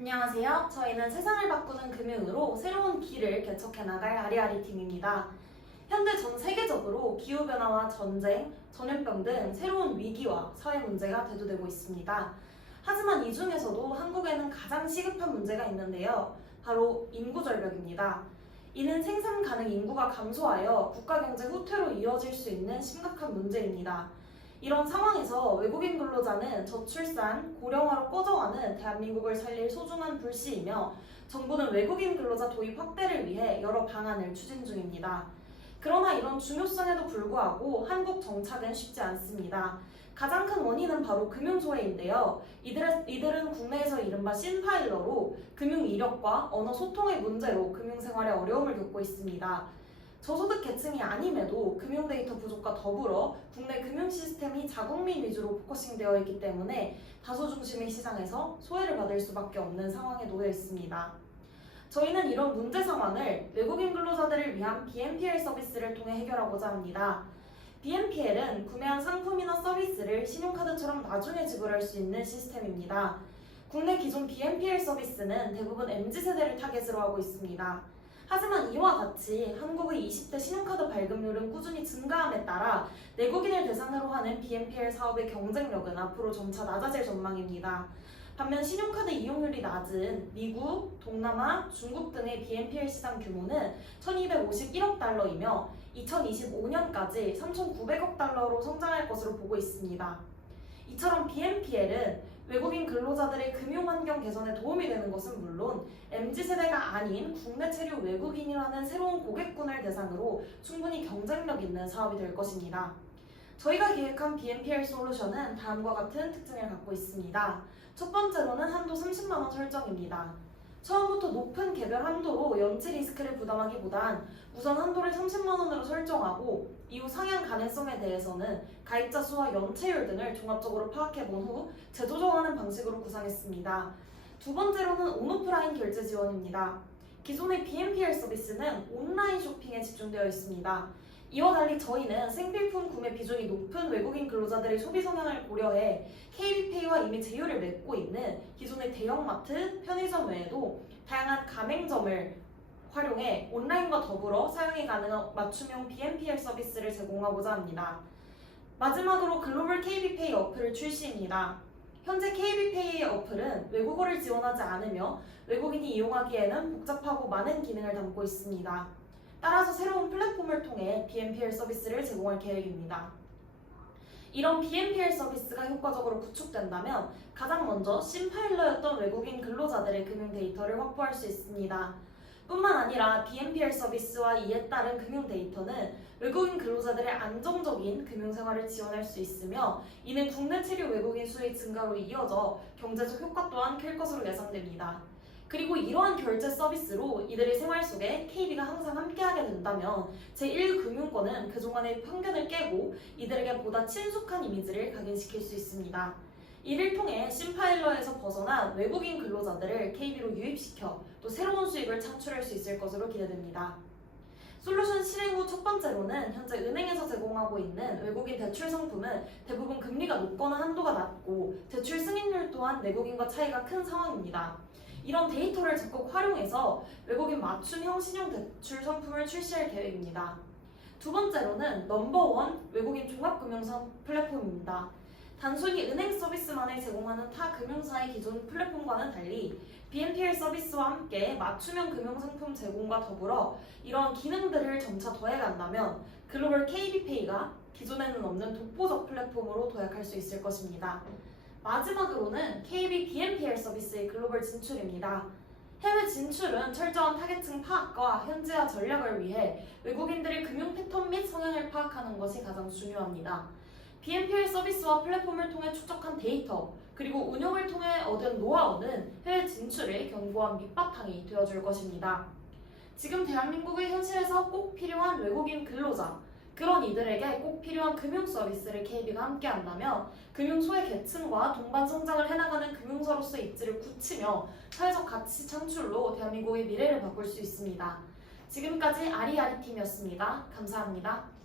안녕하세요. 저희는 세상을 바꾸는 금융으로 새로운 길을 개척해 나갈 아리아리 팀입니다. 현재 전 세계적으로 기후변화와 전쟁, 전염병 등 새로운 위기와 사회 문제가 대두되고 있습니다. 하지만 이 중에서도 한국에는 가장 시급한 문제가 있는데요. 바로 인구 절벽입니다. 이는 생산 가능 인구가 감소하여 국가 경제 후퇴로 이어질 수 있는 심각한 문제입니다. 이런 상황에서 외국인 근로자는 저출산, 고령화로 꺼져가는 대한민국을 살릴 소중한 불씨이며 정부는 외국인 근로자 도입 확대를 위해 여러 방안을 추진 중입니다. 그러나 이런 중요성에도 불구하고 한국 정착은 쉽지 않습니다. 가장 큰 원인은 바로 금융소외인데요. 이들은 국내에서 이른바 신파일러로 금융 이력과 언어 소통의 문제로 금융생활에 어려움을 겪고 있습니다. 저소득 계층이 아님에도 금융 데이터 부족과 더불어 국내 금융 시스템이 자국민 위주로 포커싱되어 있기 때문에 다수 중심의 시장에서 소외를 받을 수밖에 없는 상황에 놓여 있습니다. 저희는 이런 문제 상황을 외국인 근로자들을 위한 BNPL 서비스를 통해 해결하고자 합니다. BNPL은 구매한 상품이나 서비스를 신용카드처럼 나중에 지불할 수 있는 시스템입니다. 국내 기존 BNPL 서비스는 대부분 MZ세대를 타겟으로 하고 있습니다. 하지만 이와 같이 한국의 20대 신용카드 발급률은 꾸준히 증가함에 따라 내국인을 대상으로 하는 BNPL 사업의 경쟁력은 앞으로 점차 낮아질 전망입니다. 반면 신용카드 이용률이 낮은 미국, 동남아, 중국 등의 BNPL 시장 규모는 1251억 달러이며 2025년까지 3,900억 달러로 성장할 것으로 보고 있습니다. 이처럼 BNPL은 외국인 근로자들의 금융 환경 개선에 도움이 되는 것은 물론 MZ세대가 아닌 국내 체류 외국인이라는 새로운 고객군을 대상으로 충분히 경쟁력 있는 사업이 될 것입니다. 저희가 기획한 BNPL 솔루션은 다음과 같은 특징을 갖고 있습니다. 첫 번째로는 한도 30만 원 설정입니다. 처음부터 높은 개별 한도로 연체 리스크를 부담하기보단 우선 한도를 30만 원으로 설정하고 이후 상향 가능성에 대해서는 가입자 수와 연체율 등을 종합적으로 파악해본 후 재조정하는 방식으로 구상했습니다. 두 번째로는 온오프라인 결제 지원입니다. 기존의 BNPL 서비스는 온라인 쇼핑에 집중되어 있습니다. 이와 달리 저희는 생필품 구매 비중이 높은 외국인 근로자들의 소비 성향을 고려해 KB페이와 이미 제휴를 맺고 있는 기존의 대형마트, 편의점 외에도 다양한 가맹점을 활용해 온라인과 더불어 사용이 가능한 맞춤형 BNPL 서비스를 제공하고자 합니다. 마지막으로 글로벌 KB페이 어플을 출시입니다. 현재 KB페이의 어플은 외국어를 지원하지 않으며 외국인이 이용하기에는 복잡하고 많은 기능을 담고 있습니다. 따라서 새로운 플랫폼을 통해 BNPL 서비스를 제공할 계획입니다. 이런 BNPL 서비스가 효과적으로 구축된다면 가장 먼저 신파일러였던 외국인 근로자들의 금융 데이터를 확보할 수 있습니다. 뿐만 아니라 BNPL 서비스와 이에 따른 금융 데이터는 외국인 근로자들의 안정적인 금융생활을 지원할 수 있으며 이는 국내 체류 외국인 수의 증가로 이어져 경제적 효과 또한 클 것으로 예상됩니다. 그리고 이러한 결제 서비스로 이들의 생활 속에 KB가 항상 함께하게 된다면 제1금융권은 그동안의 편견을 깨고 이들에게 보다 친숙한 이미지를 각인시킬 수 있습니다. 이를 통해 신파일러에서 벗어난 외국인 근로자들을 KB로 유입시켜 또 새로운 수익을 창출할 수 있을 것으로 기대됩니다. 솔루션 실행 후 첫 번째로는 현재 은행에서 제공하고 있는 외국인 대출 상품은 대부분 금리가 높거나 한도가 낮고 대출 승인율 또한 내국인과 차이가 큰 상황입니다. 이런 데이터를 적극 활용해서 외국인 맞춤형 신용 대출 상품을 출시할 계획입니다. 두 번째로는 넘버원 외국인 종합금융사 플랫폼입니다. 단순히 은행 서비스만을 제공하는 타 금융사의 기존 플랫폼과는 달리 BNPL 서비스와 함께 맞춤형 금융상품 제공과 더불어 이러한 기능들을 점차 더해간다면 글로벌 KB페이가 기존에는 없는 독보적 플랫폼으로 도약할 수 있을 것입니다. 마지막으로는 KB BNPL 서비스의 글로벌 진출입니다. 해외 진출은 철저한 타겟층 파악과 현지화 전략을 위해 외국인들의 금융 패턴 및 성향을 파악하는 것이 가장 중요합니다. BNPL 서비스와 플랫폼을 통해 축적한 데이터, 그리고 운영을 통해 얻은 노하우는 해외 진출의 견고한 밑바탕이 되어줄 것입니다. 지금 대한민국의 현실에서 꼭 필요한 외국인 근로자, 그런 이들에게 꼭 필요한 금융 서비스를 KB가 함께한다면 금융 소외 계층과 동반 성장을 해나가는 금융사로서의 입지를 굳히며 사회적 가치 창출로 대한민국의 미래를 바꿀 수 있습니다. 지금까지 아리아리 팀이었습니다. 감사합니다.